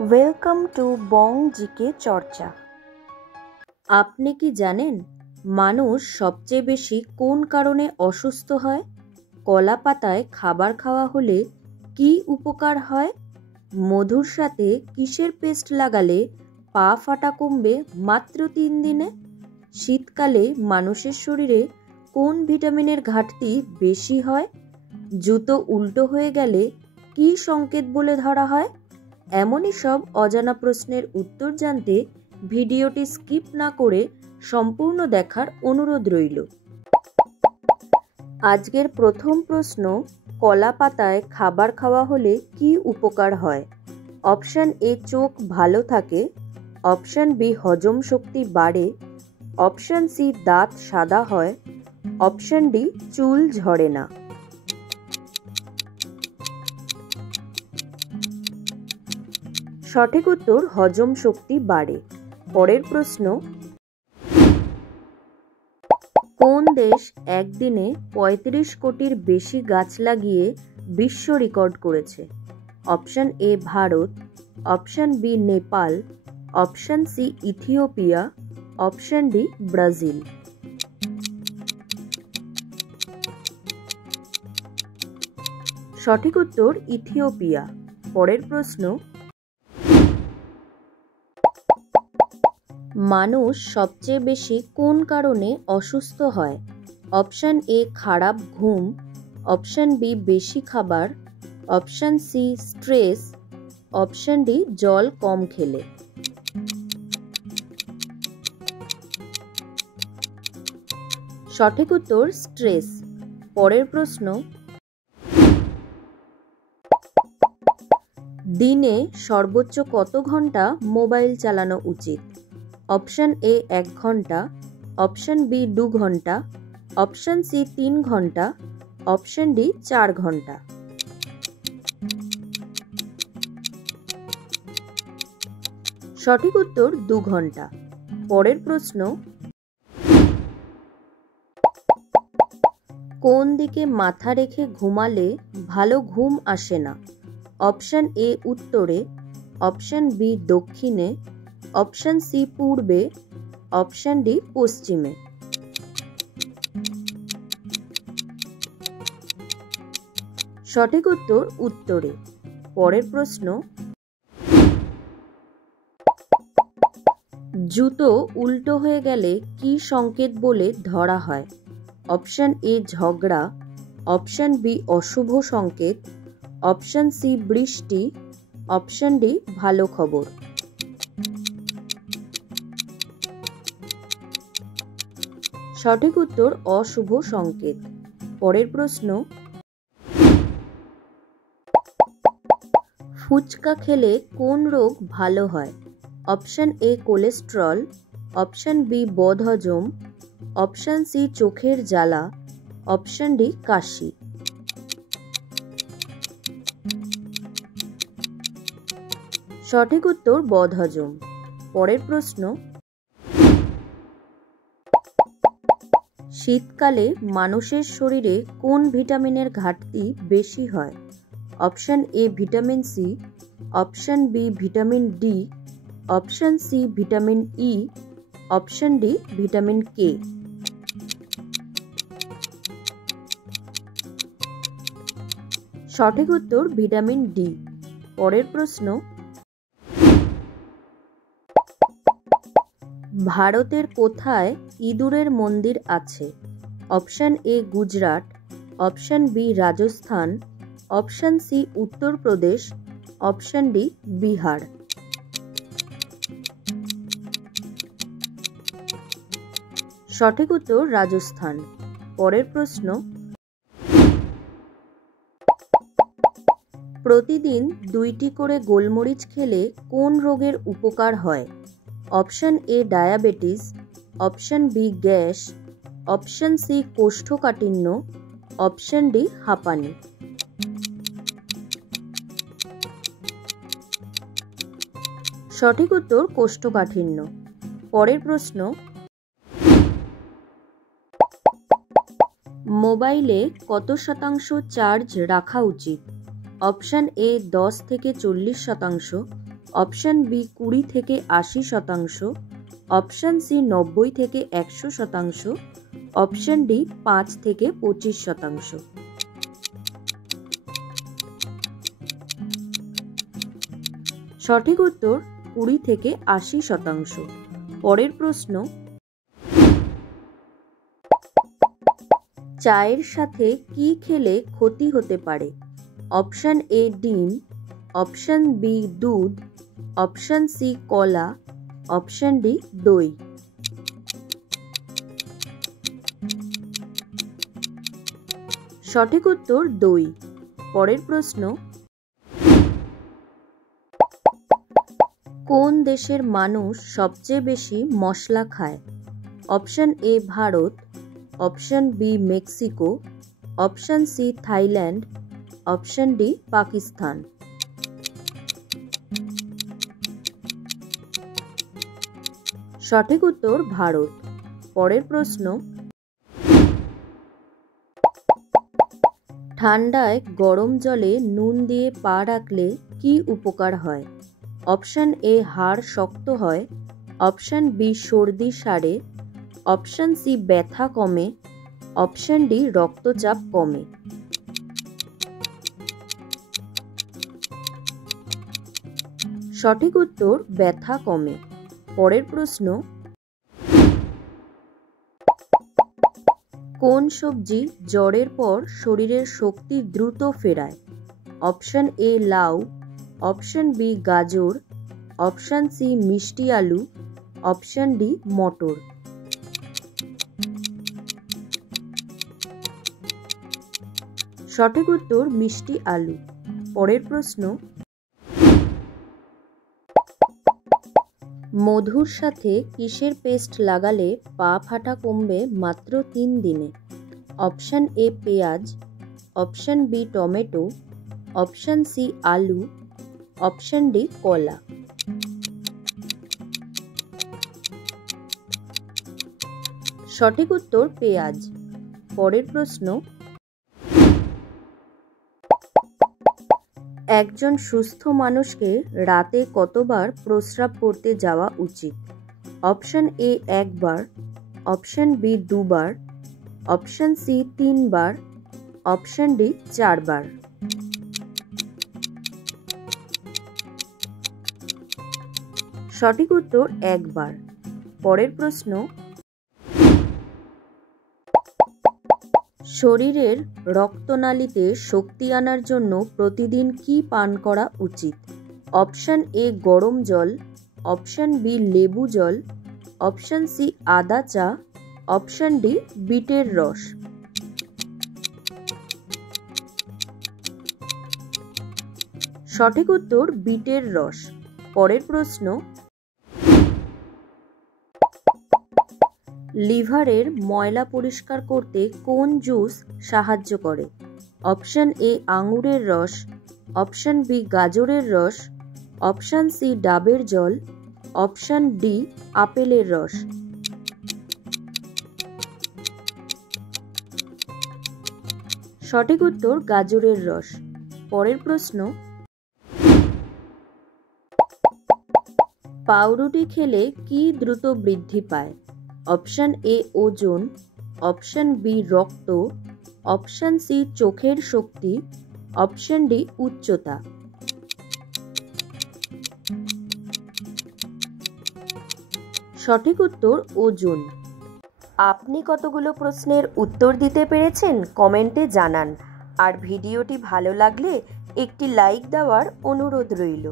Welcome to Bong GK চর্চা। আপনি কি জানেন মানুষ সবচেয়ে বেশি কোন কারণে অসুস্থ হয়? কলা পাতায় খাবার খাওয়া হলে কি উপকার হয়? মধুর সাথে কিসের পেস্ট লাগালে পা ফাটা কমবে মাত্র 3 দিনে? শীতকালে মানুষের শরীরে কোন ভিটামিনের ঘাটতি বেশি হয়? জুতো উল্টো হয়ে গেলে কি সংকেত বলে ধরা হয়? এমনই সব অজানা প্রশ্নের উত্তর জানতে ভিডিওটি স্কিপ না করে সম্পূর্ণ দেখার অনুরোধ রইল। আজকের প্রথম প্রশ্ন, কলা পাতায় খাবার খাওয়া হলে কি উপকার হয়? অপশন এ, চোখ ভালো থাকে। অপশন বি, হজম শক্তি বাড়ে। অপশন সি, দাঁত সাদা হয়। অপশন ডি, চুল ঝরে না। সঠিক উত্তর হজম শক্তি বাড়ে। পরের প্রশ্ন, কোন দেশ একদিনে ৩৫ কোটির বেশি গাছ লাগিয়ে বিশ্ব রেকর্ড করেছে? Option A, Bharat. Option B, Nepal. Option C, Ethiopia. Option D, Brazil. সঠিক উত্তর ইথিওপিয়া। পরের প্রশ্ন, মানুষ সবচেয়ে বেশি কোন কারণে অসুস্থ হয়? অপশন এ, খারাপ ঘুম। অপশন বি, বেশি খাবার। Option C, stress. Option D, জল কম খেলে। সঠিক উত্তর স্ট্রেস। পরের প্রশ্ন, দিনে সর্বোচ্চ কত ঘন্টা মোবাইল চালানো উচিত? অপশন এ, 1 ঘন্টা। অপশন বি, 2 ঘন্টা। অপশন সি, 3 ঘন্টা। অপশন ডি, 4 ঘন্টা। সঠিক উত্তর 2 ঘন্টা। পরের প্রশ্ন, কোন দিকে মাথা রেখে ঘুমালে ভালো ঘুম আসে না? অপশন এ, উত্তরে। অপশন বি, দক্ষিণে। অপশন সি, পূর্বে। অপশন ডি, পশ্চিমে। সঠিক উত্তর উত্তরে। পরের প্রশ্ন, জুতো উল্টো হয়ে গেলে কি সংকেত বলে ধরা হয়? অপশন এ, ঝগড়া। অপশন বি, অশুভ সংকেত। অপশন সি, বৃষ্টি। অপশন ডি, ভালো খবর। সঠিক উত্তর অশুভ সংকেত। পরের প্রশ্ন, ফুচকা খেলে কোন রোগ ভালো হয়? Option A, cholesterol. Option B, বদহজম। অপশন সি, চোখের জ্বালা। অপশন ডি, কাশি। সঠিক উত্তর বদহজম। পরের প্রশ্ন, শীতকালে মানুষের শরীরে কোন ভিটামিনের ঘাটতি বেশি হয়? Option A, vitamin C. Option B, vitamin D. Option C, vitamin E. Option D, vitamin K. সঠিক উত্তর ভিটামিন ডি। পরের প্রশ্ন, ভারতের কোথায় ইঁদুরের মন্দির আছে? Option A, Gujarat. Option B, Rajasthan. Option C, Uttar Pradesh. Option D, Bihar. সঠিক উত্তর রাজস্থান। পরের প্রশ্ন, প্রতিদিন 2টি করে গোলমরিচ খেলে কোন রোগের উপকার হয়? Option A, diabetes. Option B, gas. Option C, কোষ্ঠকাঠিন্য। অপশন ডি, হাঁপানি। সঠিক উত্তর কোষ্ঠকাঠিন্য। পরের প্রশ্ন, মোবাইলে কত শতাংশ চার্জ রাখা উচিত? অপশন এ, 10 থেকে 40%। অপশন বি 20 থেকে 80%, অপশন সি 90 থেকে 100%, অপশন ডি 5 থেকে 25%। সঠিক উত্তর 20 থেকে 80%। পরের প্রশ্ন, চায়ের সাথে কি খেলে ক্ষতি হতে পারে? অপশন এ ডিম, অপশন বি দুধ, অপশন সি কলা, অপশন ডি দই। সঠিক উত্তর দই। পরের প্রশ্ন, কোন দেশের মানুষ সবচেয়ে বেশি মশলা খায়? Option A Bharat, option B Mexico, option C Thailand, option D Pakistan. সঠিক উত্তর ভারত। পরের প্রশ্ন, ঠান্ডায় গরম জলে নুন দিয়ে পা রাখলে কি উপকার হয়? অপশন এ হাড় শক্ত হয়, অপশন বি সর্দি সারে, অপশন সি ব্যথা কমে, অপশন ডি রক্তচাপ কমে। সঠিক উত্তর ব্যথা কমে। পরের প্রশ্ন, কোন সবজি জ্বরের পর শরীরের শক্তি দ্রুত ফেরায়? অপশন এ লাউ, অপশন বি গাজর, অপশন সি মিষ্টি আলু, অপশন ডি মটর। সঠিক উত্তর মিষ্টি আলু। পরের প্রশ্ন, মধুর সাথে কিসের পেস্ট লাগালে পা ফাটা কমবে মাত্র 3 দিনে? অপশন এ পেঁয়াজ, option B tomato, option C আলু, অপশন ডি কলা। সঠিক উত্তর পেঁয়াজ। পরের প্রশ্ন, একজন সুস্থ মানুষকে রাতে কতবার প্রস্রাব করতে যাওয়া উচিত? অপশন এ 1 বার, অপশন বি 2 বার, অপশন সি 3 বার, অপশন ডি 4 বার। সঠিক উত্তর 1 বার। পরের প্রশ্ন, শরীরের রক্তনালীতে শক্তি আনার জন্য প্রতিদিন কি পান করা উচিত? অপশন এ গরম জল, অপশন বি লেবু জল, অপশন সি আদা চা, অপশন ডি বিটের রস। সঠিক উত্তর বিটের রস। পরের প্রশ্ন, লিভারের ময়লা পরিষ্কার করতে কোন জুস সাহায্য করে? অপশন এ আঙুরের রস, অপশন বি গাজরের রস, অপশন সি ডাবের জল, অপশন ডি আপেলের রস। সঠিক উত্তর গাজরের রস। পরের প্রশ্ন, পাউরুটি খেলে কি দ্রুত বৃদ্ধি পায়? অপশন এ ওজন, অপশন বি রক্ত, অপশন সি চোখের শক্তি, অপশন ডি উচ্চতা। সঠিক উত্তর ওজন। আপনি কতগুলো প্রশ্নের উত্তর দিতে পেরেছেন কমেন্টে জানান। আর ভিডিওটি ভালো লাগলে একটি লাইক দেওয়ার অনুরোধ রইল।